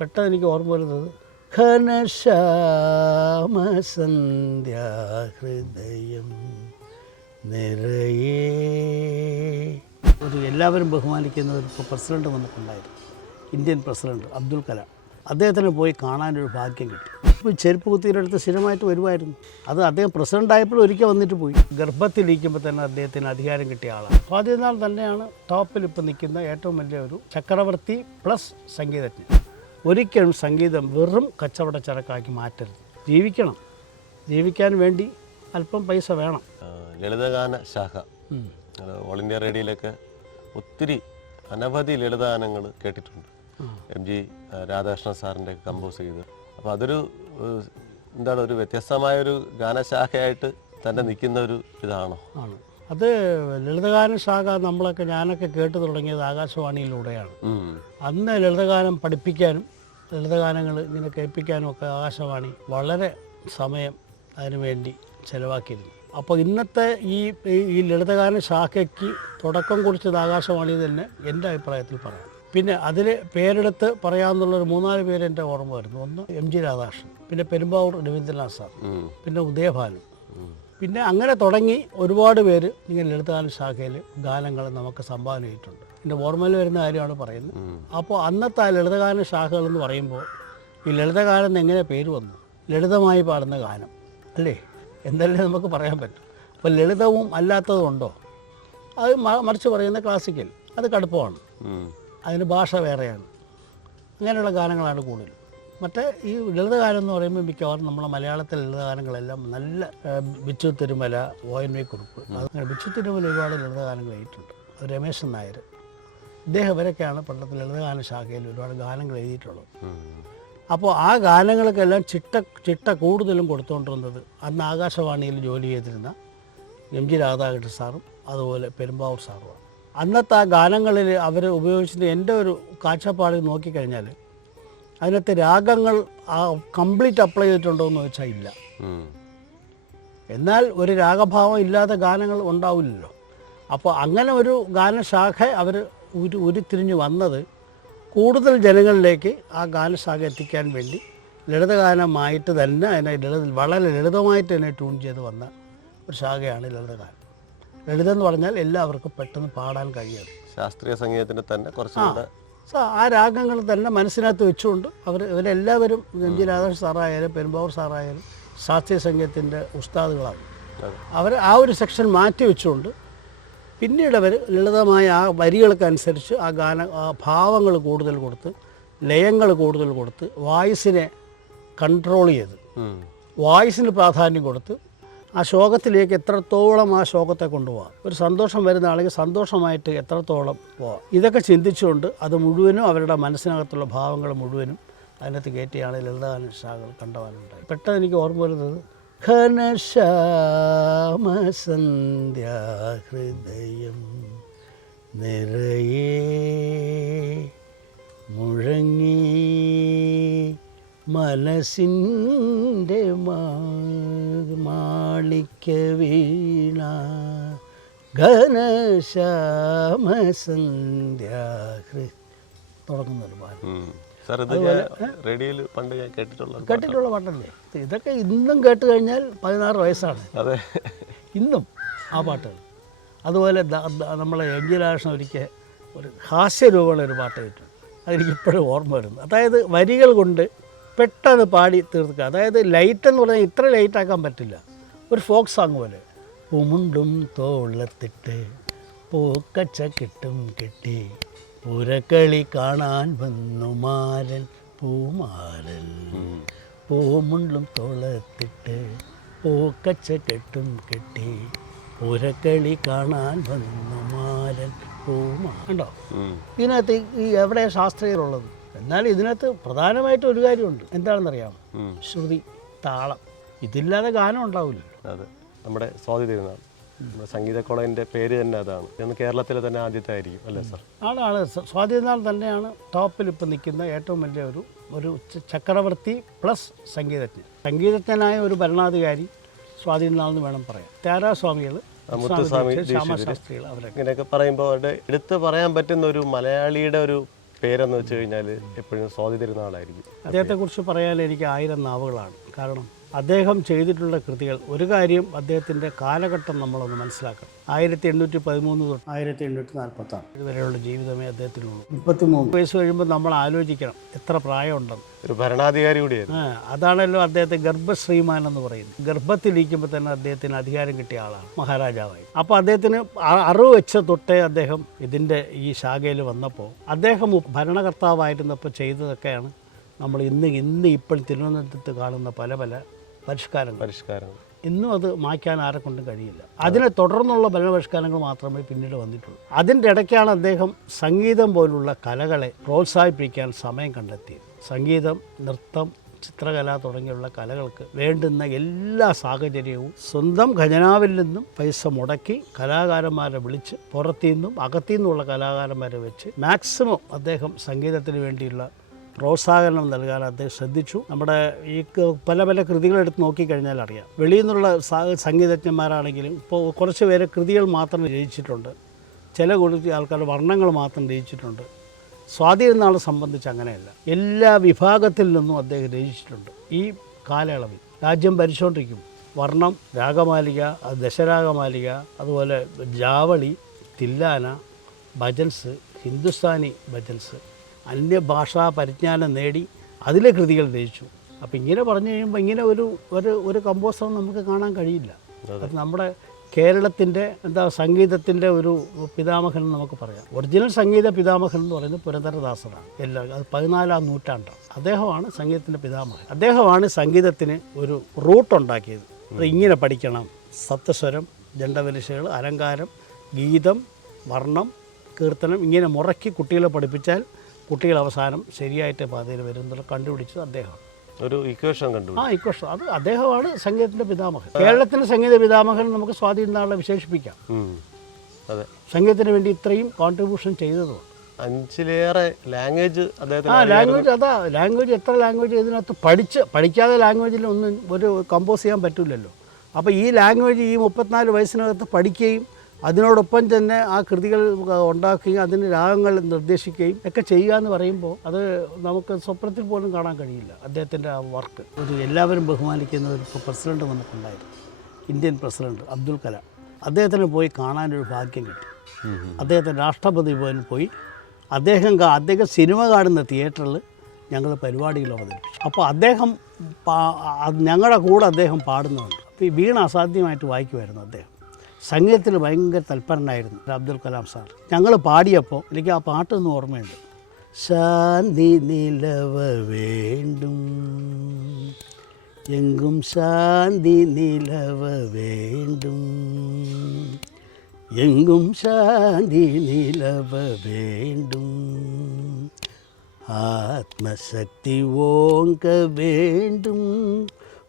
പെട്ടെന്ന് എനിക്ക് ഓർമ്മ വരുന്നത് ഘനശ്യാമസന്ധ്യാഹൃദയം നിറയേ. ഒരു എല്ലാവരും ബഹുമാനിക്കുന്ന ഒരു പ്രസിഡൻറ്റ് നമുക്കുണ്ടായിരുന്നു, ഇന്ത്യൻ പ്രസിഡൻറ്റ് അബ്ദുൽ കലാം. അദ്ദേഹത്തിന് പോയി കാണാനൊരു ഭാഗ്യം കിട്ടി. ഇപ്പോൾ ചെരുപ്പ് കുത്തിയുടെ അടുത്ത് സ്ഥിരമായിട്ട് വരുമായിരുന്നു. അത് അദ്ദേഹം പ്രസിഡൻ്റ് ആയപ്പോൾ ഒരിക്കൽ വന്നിട്ട് പോയി. ഗർഭത്തിലിരിക്കുമ്പോൾ തന്നെ അദ്ദേഹത്തിന് അധികാരം കിട്ടിയ ആളാണ്. സ്വാതിനാൾ തന്നെയാണ് ടോപ്പിൽ ഇപ്പോൾ നിൽക്കുന്ന ഏറ്റവും വലിയ ഒരു ചക്രവർത്തി പ്ലസ് സംഗീതജ്ഞൻ. ഒരിക്കലും സംഗീതം വെറും കച്ചവട ചരക്കാക്കി മാറ്റരുത്. ജീവിക്കാൻ വേണ്ടി അല്പം പൈസ വേണം. ലളിതഗാന ശാഖ ഓൾ ഇന്ത്യ റേഡിയോയിലൊക്കെ ഒത്തിരി അനവധി ലളിതഗാനങ്ങൾ കേട്ടിട്ടുണ്ട്. MG രാധാകൃഷ്ണൻ സാറിൻ്റെ കമ്പോസ് ചെയ്ത്. അപ്പോൾ അതൊരു എന്താണ് ഒരു വ്യത്യസ്തമായൊരു ഗാനശാഖയായിട്ട് തന്നെ നിൽക്കുന്ന ഒരു ഇതാണോ? ആണ്. അത് ലളിതഗാന ശാഖ ഞാനൊക്കെ കേട്ടു തുടങ്ങിയത് ആകാശവാണിയിലൂടെയാണ്. അന്ന് ലളിതഗാനം പഠിപ്പിക്കാനും ലളിതഗാനങ്ങൾ ഇങ്ങനെ കേൾപ്പിക്കാനും ഒക്കെ ആകാശവാണി വളരെ സമയം അതിനു വേണ്ടി ചിലവാക്കിയിരുന്നു. അപ്പോൾ ഇന്നത്തെ ഈ ലളിതഗാന ശാഖയ്ക്ക് തുടക്കം കുറിച്ചത് ആകാശവാണി തന്നെ എൻ്റെ അഭിപ്രായത്തിൽ പറയാം. പിന്നെ അതിൽ പേരെടുത്ത് പറയാമെന്നുള്ളൊരു 3-4 പേര് എൻ്റെ ഓർമ്മ വരുന്നു. ഒന്ന് MG രാധാകൃഷ്ണൻ, പിന്നെ പെരുമ്പാവൂർ രവീന്ദ്രനാഥ് സാർ, പിന്നെ ഉദയഭാനു, പിന്നെ അങ്ങനെ തുടങ്ങി ഒരുപാട് പേര് ഇങ്ങനെ ലളിതഗാന ശാഖയിൽ ഗാനങ്ങൾ നമുക്ക് സംഭാവന ചെയ്തിട്ടുണ്ട്. എൻ്റെ ഓർമ്മയിൽ വരുന്ന കാര്യമാണ് പറയുന്നത്. അപ്പോൾ അന്നത്തെ ആ ലളിതഗാന ശാഖകളെന്ന് പറയുമ്പോൾ ഈ ലളിതഗാനം എങ്ങനെ പേര് വന്നു? ലളിതമായി പാടുന്ന ഗാനം അല്ലേ എന്നല്ലേ നമുക്ക് പറയാൻ പറ്റും. അപ്പോൾ ലളിതവും അല്ലാത്തതും ഉണ്ടോ? അത് മറിച്ച് പറയുന്ന ക്ലാസിക്കൽ, അത് കടുപ്പമാണ്, അതിന് ഭാഷ വേറെയാണ്. അങ്ങനെയുള്ള ഗാനങ്ങളാണ് കൂടുതൽ. മറ്റേ ഈ ലളിതഗാനം എന്ന് പറയുമ്പോൾ മിക്കവാറും നമ്മളെ മലയാളത്തിലെ ലളിതഗാനങ്ങളെല്ലാം നല്ല ബിച്ചു തിരുമല, ONV കുറുപ്പ്, അങ്ങനെ ബിച്ചു തിരുമല ഒരുപാട് ലളിതഗാനങ്ങൾ എഴുതിയിട്ടുണ്ട്. രമേശൻ നായർ, ഇദ്ദേഹം ഇവരൊക്കെയാണ് പണ്ടത്തെ ലളിതഗാന ശാഖയിൽ ഒരുപാട് ഗാനങ്ങൾ എഴുതിയിട്ടുള്ളത്. അപ്പോൾ ആ ഗാനങ്ങൾക്കെല്ലാം ചിട്ട കൂടുതലും കൊടുത്തുകൊണ്ടിരുന്നത് അന്ന് ആകാശവാണിയിൽ ജോലി ചെയ്തിരുന്ന MG രാധാകൃഷ്ണൻ സാറും അതുപോലെ പെരുമ്പാവൂർ സാറുമാണ്. അന്നത്തെ ആ ഗാനങ്ങളിൽ അവർ ഉപയോഗിച്ചിട്ട് എൻ്റെ ഒരു കാഴ്ചപ്പാടിൽ നോക്കിക്കഴിഞ്ഞാൽ അതിനകത്ത് രാഗങ്ങൾ കംപ്ലീറ്റ് അപ്ലൈ ചെയ്തിട്ടുണ്ടോ എന്ന് ചോദിച്ചാൽ ഇല്ല. എന്നാൽ ഒരു രാഗഭാവം ഇല്ലാത്ത ഗാനങ്ങൾ ഉണ്ടാവില്ലല്ലോ. അപ്പോൾ അങ്ങനെ ഒരു ഗാനശാഖ അവർ ഉരുത്തിരിഞ്ഞ് വന്നത് കൂടുതൽ ജനങ്ങളിലേക്ക് ആ ഗാനശാഖ എത്തിക്കാൻ വേണ്ടി ലളിതഗാനമായിട്ട് തന്നെ അതിനെ വളരെ ലളിതമായിട്ട് തന്നെ ട്യൂൺ ചെയ്ത് വന്ന ഒരു ശാഖയാണ് ലളിതഗാനം. ലളിതം എന്ന് പറഞ്ഞാൽ എല്ലാവർക്കും പെട്ടെന്ന് പാടാൻ കഴിയും. ശാസ്ത്രീയ സംഗീതത്തിന് തന്നെ കുറച്ചുകൂടെ ആ രാഗങ്ങൾ തന്നെ മനസ്സിനകത്ത് വെച്ചുകൊണ്ട് ഇവരെല്ലാവരും MG രാധാകൃഷ്ണൻ സാറായാലും പെരുമ്പാവൂർ സാറായാലും ശാസ്ത്രീയ സംഗീതത്തിൻ്റെ ഉസ്താദുകളാണ്. അവർ ആ ഒരു സെക്ഷൻ മാറ്റി വെച്ചുകൊണ്ട് പിന്നീട് അവർ ലളിതമായ ആ വരികൾക്കനുസരിച്ച് ആ ഭാവങ്ങൾ കൂടുതൽ കൊടുത്ത്, ലയങ്ങൾ കൂടുതൽ കൊടുത്ത്, വായിസിനെ കൺട്രോൾ ചെയ്ത്, വായിസിന് പ്രാധാന്യം കൊടുത്ത് ആ ശോകത്തിലേക്ക് എത്രത്തോളം ആ ശോകത്തെ കൊണ്ടുപോകാം. ഒരു സന്തോഷം വരുന്ന ആണെങ്കിൽ സന്തോഷമായിട്ട് എത്രത്തോളം പോവാം. ഇതൊക്കെ ചിന്തിച്ചുകൊണ്ട് അത് മുഴുവനും അവരുടെ മനസ്സിനകത്തുള്ള ഭാവങ്ങൾ മുഴുവനും അതിനകത്ത് കയറ്റിയാണ് ലളിതഗാന ശാഖകൾ കണ്ടുപോകാനുണ്ടായി. പെട്ടെന്ന് എനിക്ക് ഓർമ്മ വരുന്നത് ഘനശ്യാമസന്ധ്യാഹൃദയം നിറയേ മുഴങ്ങി മനസ്സിൻ്റെ മാളിക്ക വീണ ഘനശ്യാമസന്ധ്യാഹൃദയം തുടങ്ങുന്നൊരു പാട്ട്. കേട്ടിട്ടുള്ള പാട്ടല്ലേ ഇതൊക്കെ? ഇന്നും കേട്ട് കഴിഞ്ഞാൽ 16 വയസ്സാണ് ഇന്നും ആ പാട്ടുകൾ. അതുപോലെ നമ്മളെ MG രാധാകൃഷ്ണൻ ഒരിക്കൽ ഒരു ഹാസ്യരൂപമുള്ള ഒരു പാട്ട് കേട്ടു, അതെനിക്കിപ്പോഴും ഓർമ്മ വരുന്നു. അതായത് വരികൾ കൊണ്ട് പെട്ടെന്ന് പാടി തീർക്കുക. അതായത് ലൈറ്റ് എന്ന് പറഞ്ഞാൽ ഇത്ര ലൈറ്റാക്കാൻ പറ്റില്ല, ഒരു ഫോക്ക് സോങ് പോലെ. പൂമുണ്ടും തോളത്തിട്ട് പൂക്കച്ച കിട്ടും കെട്ടി പുരക്കളി കാണാൻ വന്നു മാരൻ പൂമാരൻ. പൂമുണ്ടും തോളത്തിട്ട് പൂക്കച്ച കെട്ടും കെട്ടി പുരക്കളി കാണാൻ വന്നു മാരൻ പൂമാരൻ. കണ്ടോ? ഇതിനകത്ത് എവിടെ ശാസ്ത്രീയരുള്ളത്? എന്നാൽ ഇതിനകത്ത് പ്രധാനമായിട്ട് ഒരു കാര്യമുണ്ട്. എന്താണെന്നറിയാമോ? ശ്രുതി, താളം. ഇതില്ലാതെ ഗാനം ഉണ്ടാവില്ലല്ലോ. അതെ, നമ്മുടെ സ്വാതി തിരുനാൾ സംഗീത കോളേജിൻ്റെ പേര് തന്നെ അതാണ്. ഇന്ന് കേരളത്തിലെ തന്നെ ആദ്യത്തെ ആയിരിക്കും അല്ലേ സാർ? ആണ്. സ്വാതി തിരുനാൾ തന്നെയാണ് ടോപ്പിൽ ഇപ്പോൾ നിൽക്കുന്ന ഏറ്റവും വലിയ ഒരു ചക്രവർത്തി പ്ലസ് സംഗീതജ്ഞനായ ഒരു ഭരണാധികാരി സ്വാതി തിരുനാൾ എന്ന് വേണം പറയാം. ത്യാഗരാജസ്വാമികൾ, മുത്തുസ്വാമി, ശ്യാമശാസ്ത്രികൾ, അവരൊക്കെ ഇങ്ങനെയൊക്കെ പറയുമ്പോൾ അവരുടെ എടുത്ത് പറയാൻ പറ്റുന്ന ഒരു മലയാളിയുടെ ഒരു പേരെന്ന് വെച്ച് കഴിഞ്ഞാൽ എപ്പോഴും സ്വാതി തരുന്ന ആളായിരിക്കും. അദ്ദേഹത്തെക്കുറിച്ച് പറയാൻ എനിക്ക് 1000 നാവുകളാണ്. കാരണം അദ്ദേഹം ചെയ്തിട്ടുള്ള കൃതികൾ, ഒരു കാര്യം അദ്ദേഹത്തിൻ്റെ കാലഘട്ടം നമ്മളൊന്ന് മനസ്സിലാക്കണം. 1813 തൊട്ട് 1846 ഇതുവരെയുള്ള ജീവിതമേ അദ്ദേഹത്തിനുള്ളൂ. 33 വയസ്സ് കഴിയുമ്പോൾ നമ്മൾ ആലോചിക്കണം എത്ര പ്രായമുണ്ടെന്ന്. ഒരു ഭരണാധികാരി കൂടിയായിരുന്നു. അതാണല്ലോ അദ്ദേഹത്തെ ഗർഭശ്രീമാൻ എന്ന് പറയുന്നത്. ഗർഭത്തിലിരിക്കുമ്പോൾ തന്നെ അദ്ദേഹത്തിന് അധികാരം കിട്ടിയ ആളാണ്, മഹാരാജാവായി. അപ്പോൾ അദ്ദേഹത്തിന് അറിവ് വെച്ച തൊട്ടേ അദ്ദേഹം ഇതിൻ്റെ ഈ ശാഖയിൽ വന്നപ്പോൾ അദ്ദേഹം ഭരണകർത്താവായിരുന്നപ്പോൾ ചെയ്തതൊക്കെയാണ് നമ്മൾ ഇന്ന് ഇപ്പോൾ തിരുവനന്തപുരത്ത് കാണുന്ന പല പരിഷ്കാരങ്ങൾ. ഇന്നും അത് മായ്ക്കാൻ ആരെ കൊണ്ടും കഴിയില്ല. അതിനെ തുടർന്നുള്ള ഭരണപരിഷ്കാരങ്ങൾ മാത്രമേ പിന്നീട് വന്നിട്ടുള്ളൂ. അതിൻ്റെ ഇടയ്ക്കാണ് അദ്ദേഹം സംഗീതം പോലുള്ള കലകളെ പ്രോത്സാഹിപ്പിക്കാൻ സമയം കണ്ടെത്തിയത്. സംഗീതം, നൃത്തം, ചിത്രകല തുടങ്ങിയുള്ള കലകൾക്ക് വേണ്ടുന്ന എല്ലാ സാഹചര്യവും സ്വന്തം ഖജനാവിൽ നിന്നും പൈസ മുടക്കി കലാകാരന്മാരെ വിളിച്ച് പുറത്തുനിന്നും അകത്തുനിന്നുമുള്ള കലാകാരന്മാരെ വെച്ച് മാക്സിമം അദ്ദേഹം സംഗീതത്തിന് വേണ്ടിയുള്ള പ്രോത്സാഹനം നൽകാൻ അദ്ദേഹം ശ്രദ്ധിച്ചു. നമ്മുടെ ഈ പല കൃതികളെടുത്ത് നോക്കിക്കഴിഞ്ഞാൽ അറിയാം. വെളിയിൽ നിന്നുള്ള സംഗീതജ്ഞന്മാരാണെങ്കിലും ഇപ്പോൾ കുറച്ച് പേര് കൃതികൾ മാത്രം രചിച്ചിട്ടുണ്ട്, ചില കൂടുതൽ ആൾക്കാർ വർണ്ണങ്ങൾ മാത്രം രചിച്ചിട്ടുണ്ട്. സ്വാതി എന്ന ആളെ സംബന്ധിച്ച് അങ്ങനെയല്ല, എല്ലാ വിഭാഗത്തിൽ നിന്നും അദ്ദേഹം രചിച്ചിട്ടുണ്ട്. ഈ കാലയളവിൽ രാജ്യം ഭരിച്ചുകൊണ്ടിരിക്കും. വർണ്ണം, രാഗമാലിക, ദശരാഗമാലിക, അതുപോലെ ജാവളി, തില്ലാന, ഭജൻസ്, ഹിന്ദുസ്ഥാനി ഭജൻസ്, അന്യഭാഷാ പരിജ്ഞാനം നേടി അതിലെ കൃതികൾ രചിച്ചു. അപ്പോൾ ഇങ്ങനെ പറഞ്ഞു കഴിയുമ്പോൾ ഇങ്ങനെ ഒരു കമ്പോസർ നമുക്ക് കാണാൻ കഴിയില്ല. അത് നമ്മുടെ കേരളത്തിൻ്റെ സംഗീതത്തിൻ്റെ ഒരു പിതാമഹൻ എന്ന് നമുക്ക് പറയാം. ഒറിജിനൽ സംഗീത പിതാമഹൻ എന്ന് പറയുന്നത് പുരന്ദരദാസനാണ്. എല്ലാവരും അത് 14-ാം നൂറ്റാണ്ടാണ്. അദ്ദേഹമാണ് സംഗീതത്തിൻ്റെ പിതാമഹൻ. അദ്ദേഹമാണ് സംഗീതത്തിന് ഒരു റൂട്ടുണ്ടാക്കിയത്. അത് ഇങ്ങനെ പഠിക്കണം: സപ്തസ്വരം, ജണ്ടവലിശകൾ, അലങ്കാരം, ഗീതം, വർണ്ണം, കീർത്തനം, ഇങ്ങനെ മുറക്കി കുട്ടികളെ പഠിപ്പിച്ചാൽ കുട്ടികൾ അവസാനം ശരിയായിട്ട് പാതയിൽ വരുന്നത് കണ്ടുപിടിച്ചത് അദ്ദേഹമാണ്. ഒരു ഇക്വേഷൻ ഇക്വേഷൻ. അത് അദ്ദേഹമാണ് സംഗീതത്തിൻ്റെ പിതാമഹൻ. കേരളത്തിൻ്റെ സംഗീത പിതാമഹൻ നമുക്ക് സ്വാതി നാളെ വിശേഷിപ്പിക്കാം. അതെ, സംഗീതത്തിന് വേണ്ടി ഇത്രയും കോൺട്രിബ്യൂഷൻ ചെയ്തതുകൊണ്ട്. 5-ലേറെ ലാംഗ്വേജ് ലാംഗ്വേജ് എത്ര ലാംഗ്വേജ് ഇതിനകത്ത് പഠിക്കാതെ ലാംഗ്വേജിൽ ഒന്നും ഒരു കമ്പോസ് ചെയ്യാൻ പറ്റില്ലല്ലോ. അപ്പോൾ ഈ ലാംഗ്വേജ് ഈ 34 വയസ്സിനകത്ത് പഠിക്കുകയും അതിനോടൊപ്പം തന്നെ ആ കൃതികൾ ഉണ്ടാക്കുകയും അതിന് രാഗങ്ങൾ നിർദ്ദേശിക്കുകയും ഒക്കെ ചെയ്യുക എന്ന് പറയുമ്പോൾ അത് നമുക്ക് സ്വപ്നത്തിൽ പോലും കാണാൻ കഴിയില്ല. അദ്ദേഹത്തിൻ്റെ ആ വർക്ക് എല്ലാവരും ബഹുമാനിക്കുന്ന ഒരു പ്രസിഡന്റ് നമുക്കുണ്ടായിരുന്നു, ഇന്ത്യൻ പ്രസിഡന്റ് അബ്ദുൽ കലാം. അദ്ദേഹത്തിന് പോയി കാണാനൊരു ഭാഗ്യം കിട്ടി. അദ്ദേഹത്തിന് രാഷ്ട്രപതി ഭവനിൽ പോയി അദ്ദേഹം സിനിമ കാണുന്ന തിയേറ്ററിൽ ഞങ്ങൾ പരിപാടികൾ അവതരിപ്പിച്ചു. അപ്പോൾ അദ്ദേഹം ഞങ്ങളുടെ കൂടെ അദ്ദേഹം പാടുന്നുണ്ട്. അപ്പോൾ ഈ വീണ അസാധ്യമായിട്ട് വായിക്കുമായിരുന്നു. അദ്ദേഹം സംഗീതത്തിൽ ഭയങ്കര തൽപരനായിരുന്നു അബ്ദുൽ കലാം സാർ. ഞങ്ങൾ പാടിയപ്പോൾ എനിക്ക് ആ പാട്ടൊന്നും ഓർമ്മയുണ്ട്. ശാന്തി നിലവ വേണ്ടും, എങ്കും ശാന്തി നിലവ വേണ്ടും, എങ്കും ശാന്തി നിലവ വേണ്ടും, ആത്മശക്തി ഓങ്ക വേണ്ടും,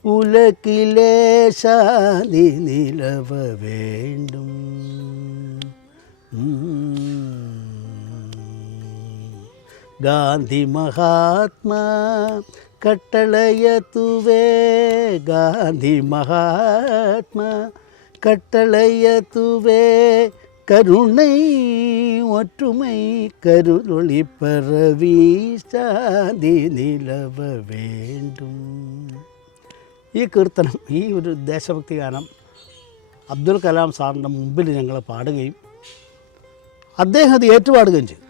ഉലകിലെ ശാന്തി നിലവ വേണ്ടും. ഗാന്ധി മഹാത്മാ കട്ടളയതുവേ, ഗാന്ധി മഹാത്മാ கட்டளையதுவே கருணை ஒற்றுமை கருளொளி பரவி சாந்தி நிலവ വേണ്ടും. ഈ കീർത്തനം, ഈ ഒരു ദേശഭക്തി ഗാനം അബ്ദുൽ കലാം സാറിൻ്റെ മുമ്പിൽ ഞങ്ങൾ പാടുകയും അദ്ദേഹം അത് ഏറ്റുപാടുകയും ചെയ്തു.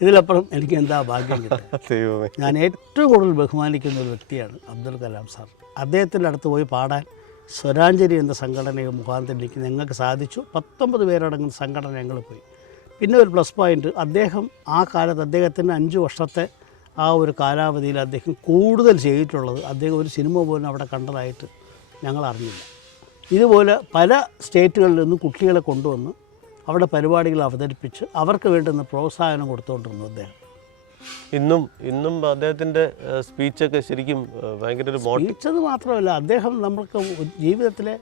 ഇതിലപ്പുറം എനിക്ക് എന്താ ഭാഗ്യം കിട്ടുക. ഞാൻ ഏറ്റവും കൂടുതൽ ബഹുമാനിക്കുന്ന ഒരു വ്യക്തിയാണ് അബ്ദുൽ കലാം സാർ. അദ്ദേഹത്തിൻ്റെ അടുത്ത് പോയി പാടാൻ സ്വരാഞ്ജലി എന്ന സംഘടനയെ മുഖാന്തരം എനിക്ക് ഞങ്ങൾക്ക് സാധിച്ചു. 19 പേരടങ്ങുന്ന സംഘടന ഞങ്ങൾ പോയി. പിന്നെ ഒരു പ്ലസ് പോയിൻ്റ്, അദ്ദേഹം ആ കാലത്ത് അദ്ദേഹത്തിൻ്റെ 5 വർഷത്തെ ആ ഒരു കാലാവധിയിൽ അദ്ദേഹം കൂടുതൽ ചെയ്തിട്ടുള്ളത്, അദ്ദേഹം ഒരു സിനിമ പോലും അവിടെ കണ്ടതായിട്ട് ഞങ്ങൾ അറിഞ്ഞില്ല. ഇതുപോലെ പല സ്റ്റേറ്റുകളിൽ നിന്നും കുട്ടികളെ കൊണ്ടുവന്ന് അവിടെ പരിപാടികൾ അവതരിപ്പിച്ച് അവർക്ക് വേണ്ടുന്ന പ്രോത്സാഹനം കൊടുത്തുകൊണ്ടിരുന്നു അദ്ദേഹം. ഇന്നും അദ്ദേഹത്തിൻ്റെ സ്പീച്ചൊക്കെ ശരിക്കും ഭയങ്കര ഒരു സ്പീച്ചത് മാത്രമല്ല, അദ്ദേഹം നമ്മൾക്ക് ജീവിതത്തിലെ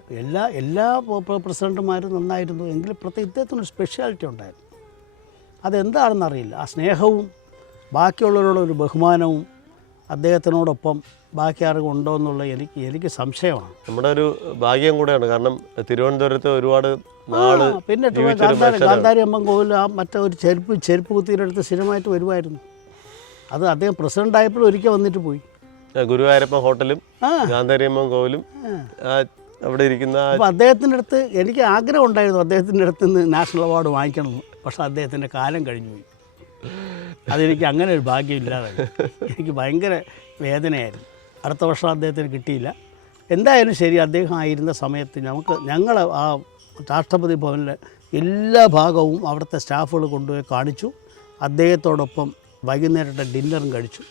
എല്ലാ പ്രസിഡന്റുമാരും നന്നായിരുന്നു എങ്കിലും പ്രത്യേക ഇദ്ദേഹത്തിനൊരു സ്പെഷ്യാലിറ്റി ഉണ്ടായിരുന്നു. അതെന്താണെന്നറിയില്ല. ആ സ്നേഹവും ബാക്കിയുള്ളവരോടൊരു ബഹുമാനവും അദ്ദേഹത്തിനോടൊപ്പം ബാക്കി ആർക്കും ഉണ്ടോ എന്നുള്ള എനിക്ക് സംശയമാണ്. നമ്മുടെ ഒരു ഭാഗ്യം കൂടെയാണ്. കാരണം തിരുവനന്തപുരത്ത് ഒരുപാട് നാള് പിന്നെ ഗാന്ധാരി അമ്മൻ കോവിൽ ആ മറ്റേ ഒരു ചെരുപ്പ് കുത്തിയിലെടുത്ത് സ്ഥിരമായിട്ട് വരുമായിരുന്നു. അത് അദ്ദേഹം പ്രസിഡന്റ് ആയപ്പോഴും ഒരിക്കൽ വന്നിട്ട് പോയി. ഗുരുവായൂരപ്പൻ ഹോട്ടലും ഗാന്ധാരി അമ്മൻ കോവിലും അവിടെ ഇരിക്കുന്ന. അപ്പോൾ അദ്ദേഹത്തിൻ്റെ അടുത്ത് എനിക്ക് ആഗ്രഹം ഉണ്ടായിരുന്നു അദ്ദേഹത്തിൻ്റെ അടുത്ത് നിന്ന് നാഷണൽ അവാർഡ് വാങ്ങിക്കണമെന്ന്. പക്ഷേ അദ്ദേഹത്തിൻ്റെ കാലം കഴിഞ്ഞു പോയി. അതെനിക്ക് അങ്ങനെ ഒരു ഭാഗ്യം ഇല്ലാതായി. എനിക്ക് ഭയങ്കര വേദനയായിരുന്നു. അടുത്ത വർഷം അദ്ദേഹത്തിന് കിട്ടിയില്ല. എന്തായാലും ശരി, അദ്ദേഹം ആയിരുന്ന സമയത്ത് ഞങ്ങൾ ആ രാഷ്ട്രപതി ഭവനിലെ എല്ലാ ഭാഗവും അവിടുത്തെ സ്റ്റാഫുകൾ കൊണ്ടുപോയി കാണിച്ചു. അദ്ദേഹത്തോടൊപ്പം വൈകുന്നേരത്തെ ഡിന്നറും കഴിച്ചു.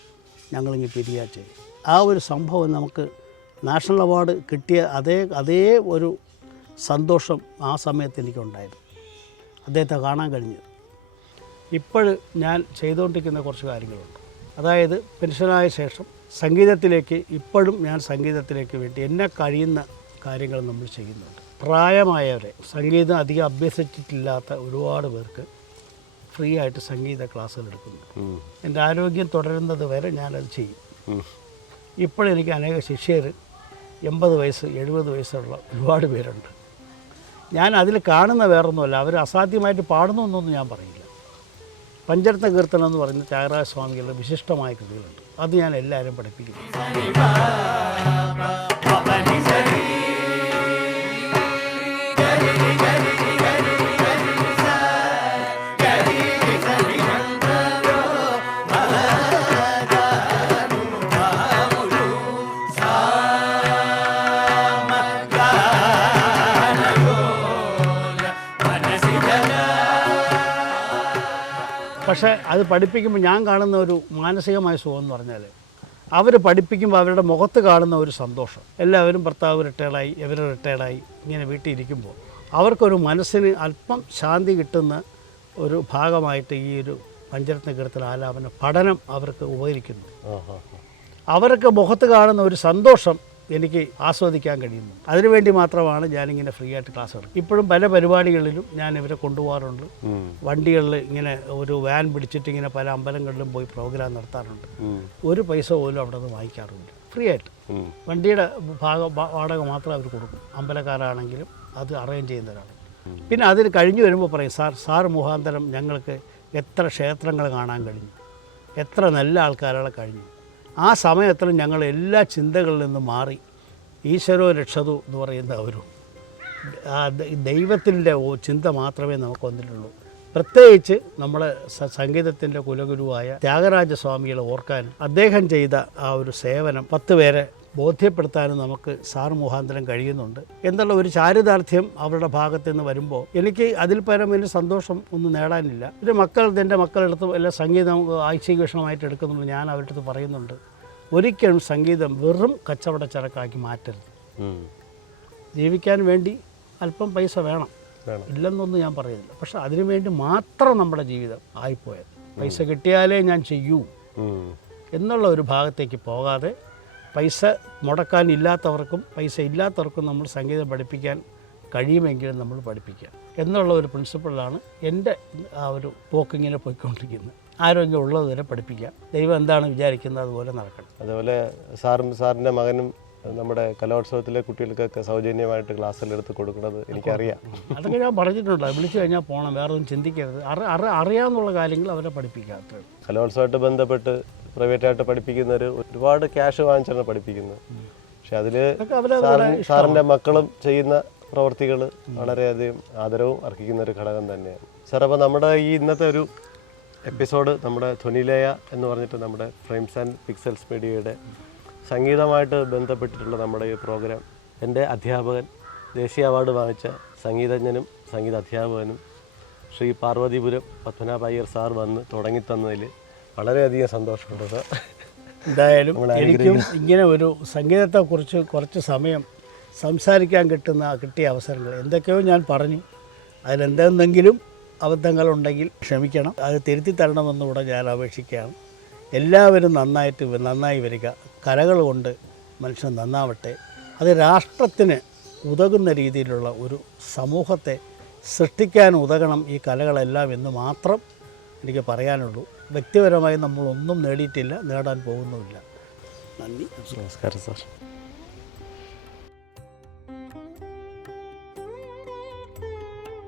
ഞങ്ങളിങ്ങ് പിരിയാ ചെയ്തു. ആ ഒരു സംഭവം നമുക്ക് നാഷണൽ അവാർഡ് കിട്ടിയ അതേ ഒരു സന്തോഷം ആ സമയത്ത് എനിക്കുണ്ടായിരുന്നു, അദ്ദേഹത്തെ കാണാൻ കഴിഞ്ഞത്. ഇപ്പോൾ ഞാൻ ചെയ്തുകൊണ്ടിരിക്കുന്ന കുറച്ച് കാര്യങ്ങളുണ്ട്. അതായത് പെൻഷനായ ശേഷം സംഗീതത്തിലേക്ക് ഇപ്പോഴും ഞാൻ സംഗീതത്തിലേക്ക് വേണ്ടി എന്നെ കഴിയുന്ന കാര്യങ്ങൾ നമ്മൾ ചെയ്യുന്നുണ്ട്. പ്രായമായവരെ, സംഗീതം അധികം അഭ്യസിച്ചിട്ടില്ലാത്ത ഒരുപാട് പേർക്ക് ഫ്രീ ആയിട്ട് സംഗീത ക്ലാസ്സുകൾ എടുക്കുന്നു. എൻ്റെ ആരോഗ്യം തുടരുന്നത് വരെ ഞാനത് ചെയ്യും. ഇപ്പോഴെനിക്ക് അനേക ശിഷ്യർ 80 വയസ്സ് 70 വയസ്സുള്ള ഒരുപാട് പേരുണ്ട്. ഞാൻ അതിൽ കാണുന്ന വേറൊന്നുമല്ല, അവർ അസാധ്യമായിട്ട് പാടുന്നു എന്നൊന്നും ഞാൻ പറയില്ല. പഞ്ചരത്ന കീർത്തനം എന്ന് പറയുന്ന ത്യാഗരാജ സ്വാമികളുടെ വിശിഷ്ടമായ കൃതികളുണ്ട്. അത് ഞാൻ എല്ലാവരും പഠിപ്പിക്കുന്നു. പക്ഷേ അത് പഠിപ്പിക്കുമ്പോൾ ഞാൻ കാണുന്ന ഒരു മാനസികമായ സുഖം എന്ന് പറഞ്ഞാൽ, അവർ പഠിപ്പിക്കുമ്പോൾ അവരുടെ മുഖത്ത് കാണുന്ന ഒരു സന്തോഷം. എല്ലാവരും ഭർത്താവ് റിട്ടയർഡായി, ഇവർ റിട്ടയർഡായി, ഇങ്ങനെ വീട്ടിൽ ഇരിക്കുമ്പോൾ അവർക്കൊരു മനസ്സിന് അല്പം ശാന്തി കിട്ടുന്ന ഒരു ഭാഗമായിട്ട് ഈ ഒരു പഞ്ചരത്ന കീർത്തന ആലാപന പഠനം അവർക്ക് ഉപകരിക്കുന്നു. അവർക്ക് മുഖത്ത് കാണുന്ന ഒരു സന്തോഷം എനിക്ക് ആസ്വദിക്കാൻ കഴിയുന്നു. അതിനുവേണ്ടി മാത്രമാണ് ഞാനിങ്ങനെ ഫ്രീ ആയിട്ട് ക്ലാസ് എടുക്കും. ഇപ്പോഴും പല പരിപാടികളിലും ഞാൻ ഇവരെ കൊണ്ടുപോകാറുണ്ട്. വണ്ടികളിൽ ഇങ്ങനെ ഒരു വാൻ പിടിച്ചിട്ട് ഇങ്ങനെ പല അമ്പലങ്ങളിലും പോയി പ്രോഗ്രാം നടത്താറുണ്ട്. ഒരു പൈസ പോലും അവിടെ നിന്ന് വാങ്ങിക്കാറുണ്ട്. ഫ്രീ ആയിട്ട് വണ്ടിയുടെ വാടക മാത്രം അവർ കൊടുക്കും. അമ്പലക്കാരാണെങ്കിലും അത് അറേഞ്ച് ചെയ്യുന്നവരാണ്. പിന്നെ അതിന് കഴിഞ്ഞു വരുമ്പോൾ പറയും, സാർ മുഖാന്തരം ഞങ്ങൾക്ക് എത്ര ക്ഷേത്രങ്ങൾ കാണാൻ കഴിഞ്ഞു, എത്ര നല്ല ആൾക്കാരുകളെ കഴിഞ്ഞു. ആ സമയത്തിൽ ഞങ്ങൾ എല്ലാ ചിന്തകളിൽ നിന്നും മാറി ഈശ്വരോ രക്ഷതു എന്ന് പറയുന്ന ഒരു ദൈവത്തിൻ്റെ ചിന്ത മാത്രമേ നമുക്ക് വന്നിട്ടുള്ളൂ. പ്രത്യേകിച്ച് നമ്മുടെ സംഗീതത്തിൻ്റെ കുലഗുരുവായ ത്യാഗരാജ സ്വാമികളെ ഓർക്കാനും അദ്ദേഹം ചെയ്ത ആ ഒരു സേവനം 10 പേരെ ബോധ്യപ്പെടുത്താനും നമുക്ക് സാർ മുഖാന്തരം കഴിയുന്നുണ്ട് എന്നുള്ള ഒരു ചാരിതാർത്ഥ്യം അവരുടെ ഭാഗത്ത് നിന്ന് വരുമ്പോൾ എനിക്ക് അതിൽ പരം വലിയ സന്തോഷം ഒന്നും നേടാനില്ല. ഒരു എൻ്റെ മക്കളെടുത്ത് എല്ലാം സംഗീതം ആഴ്ചിക വിഷയമായിട്ട് എടുക്കുന്നുണ്ട്. ഞാൻ അവരുടെ അടുത്ത് പറയുന്നുണ്ട്, ഒരിക്കലും സംഗീതം വെറും കച്ചവട ചരക്കാക്കി മാറ്റരുത്. ജീവിക്കാൻ വേണ്ടി അല്പം പൈസ വേണം, ഇല്ലെന്നൊന്നും ഞാൻ പറയുന്നില്ല. പക്ഷെ അതിനുവേണ്ടി മാത്രം നമ്മുടെ ജീവിതം ആയിപ്പോയത്. പൈസ കിട്ടിയാലേ ഞാൻ ചെയ്യൂ എന്നുള്ള ഒരു ഭാഗത്തേക്ക് പോകാതെ, പൈസ മുടക്കാനില്ലാത്തവർക്കും പൈസ ഇല്ലാത്തവർക്കും നമ്മൾ സംഗീതം പഠിപ്പിക്കാൻ കഴിയുമെങ്കിലും നമ്മൾ പഠിപ്പിക്കുക എന്നുള്ള ഒരു പ്രിൻസിപ്പിളാണ് എൻ്റെ ആ ഒരു പോക്കിങ്ങനെ പോയിക്കൊണ്ടിരിക്കുന്നത്. ആരോഗ്യം ഉള്ളത് വരെ പഠിപ്പിക്കുക. ദൈവം എന്താണ് വിചാരിക്കുന്നത് അതുപോലെ നടക്കണം. അതുപോലെ സാറിൻ്റെ മകനും നമ്മുടെ കലോത്സവത്തിലെ കുട്ടികൾക്കൊക്കെ സൗജന്യമായിട്ട് ക്ലാസ്സിലെടുത്ത് കൊടുക്കുന്നത് എനിക്കറിയാം. അതൊക്കെ ഞാൻ പറഞ്ഞിട്ടുണ്ട്. വിളിച്ചു കഴിഞ്ഞാൽ പോകണം, വേറെ ഒന്നും ചിന്തിക്കരുത്. അറിയാവുന്നുള്ള കാര്യങ്ങൾ അവരെ പഠിപ്പിക്കുക. അത്രയും കലോത്സവമായിട്ട് ബന്ധപ്പെട്ട് പ്രൈവറ്റായിട്ട് പഠിപ്പിക്കുന്നവർ ഒരുപാട് ക്യാഷ് വാങ്ങിച്ചാണ് പഠിപ്പിക്കുന്നത്. പക്ഷെ അതിൽ സാറിൻ്റെ മക്കളും ചെയ്യുന്ന പ്രവൃത്തികൾ വളരെയധികം ആദരവും അർഹിക്കുന്ന ഒരു ഘടകം തന്നെയാണ്. സാർ, അപ്പോൾ നമ്മുടെ ഈ ഇന്നത്തെ ഒരു എപ്പിസോഡ് നമ്മുടെ ധ്വനിലയ എന്ന് പറഞ്ഞിട്ട് നമ്മുടെ ഫ്രെയിംസ് ആൻഡ് പിക്സൽസ് മീഡിയയുടെ സംഗീതമായിട്ട് ബന്ധപ്പെട്ടിട്ടുള്ള നമ്മുടെ ഈ പ്രോഗ്രാം എൻ്റെ അധ്യാപകൻ, ദേശീയ അവാർഡ് വാങ്ങിച്ച സംഗീതജ്ഞനും സംഗീത അധ്യാപകനും ശ്രീ പാർവതിപുരം പത്മനാഭ അയ്യർ സാർ വന്ന് തുടങ്ങിത്തന്നതിൽ വളരെയധികം സന്തോഷമുണ്ട് സാർ. എന്തായാലും എനിക്കും ഇങ്ങനെ ഒരു സംഗീതത്തെക്കുറിച്ച് കുറച്ച് സമയം സംസാരിക്കാൻ കിട്ടിയ അവസരങ്ങൾ എന്തൊക്കെയോ ഞാൻ പറഞ്ഞു. അതിലെന്തെങ്കിലും അബദ്ധങ്ങളുണ്ടെങ്കിൽ ക്ഷമിക്കണം, അത് തിരുത്തി തരണമെന്നുകൂടെ ഞാൻ അപേക്ഷിക്കുകയാണ്. എല്ലാവരും നന്നായി വരിക. കലകൾ കൊണ്ട് മനുഷ്യൻ നന്നാവട്ടെ. അത് രാഷ്ട്രത്തിന് ഉതകുന്ന രീതിയിലുള്ള ഒരു സമൂഹത്തെ സൃഷ്ടിക്കാൻ ഉതകണം ഈ കലകളെല്ലാം എന്ന് മാത്രം എനിക്ക് പറയാനുള്ളൂ. വ്യക്തിപരമായി നമ്മളൊന്നും നേടിയിട്ടില്ല, നേടാൻ പോകുന്നുമില്ല. നന്ദി. നമസ്കാരം സാർ.